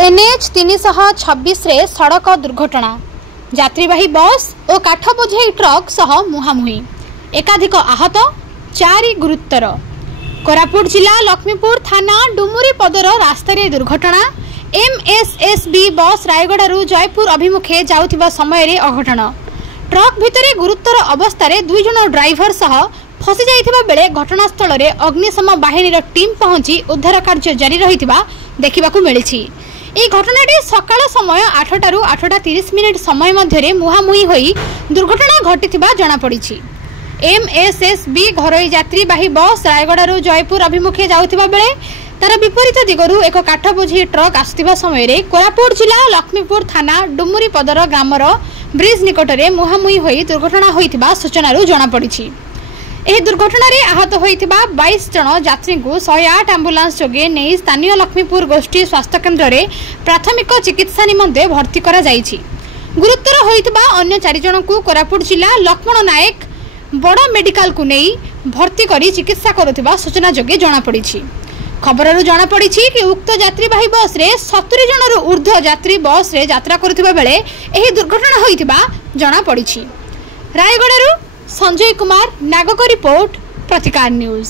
NH 326 रे सड़क दुर्घटना यात्रीवाही बस और काठ बोझई ट्रक सह मुहांमुही एकाधिक आहत 4 गुरुतर। कोरापुट जिला लक्ष्मीपुर थाना डुमुरी पदर रास्तार दुर्घटना। MSSB बस रायगड़ू जयपुर अभिमुखे जाउथिबा समय अघटन। ट्रक भितरे गुरुतर अवस्था 2 जन ड्राइवर सह फसी जाइथिबा बेले घटनास्थल रे अग्निशम बाहिनी टीम पहुंची उद्धार कार्य जारी रहिथिबा देखिबाकू मिलिछि। এই ঘটনাটি সকাল সময় 8টাରୁ 8:30 সময় মধ্যে মুহামুহি হয়ে দুর্ঘটনা ঘটিথিবা জনা পড়িছি। MSSB ঘরোই যাত্রীবাহী বস রায়গড়াରୁ জয়পুর অভিমুখে যাউথিবা বেলে তার বিপরীত দিগরু এক কাঠ বোঝেই ট্রক আসুথিবা সময়ে কোরাপুট জিলা লক্ষ্मीपुर थाना डुमुरी पदर ग्रामर ब्रिज निकटरे मुहामुही होई दुर्घटना होइथिबा सूचनारू जना पड़िछि। एही दुर्घटना रे आहत होइथिबा 22 जन यात्री को 108 एम्बुलेंस जोगे नै स्थानीय लक्ष्मीपुर गोष्ठी स्वास्थ्य केन्द्र रे प्राथमिक चिकित्सा निमंते भर्ती करा जाइछि। गुरुतर होइथिबा अन्य 4 जन को कोरापुट जिला लक्ष्मण नायक बड़ मेडिकल को नै भर्ती करी चिकित्सा करुथिबा सूचना जोगे जना पड़िछि। खबररू जना पड़िछि कि उक्त यात्रीवाही बस रे 70 जनरू ऊर्ध्व यात्री बस रे यात्रा करुथिबा बेले एही दुर्घटना होइथिबा जना पड़िछि। रायगड़रू संजय कुमार नागक रिपोर्ट प्रतिकार न्यूज।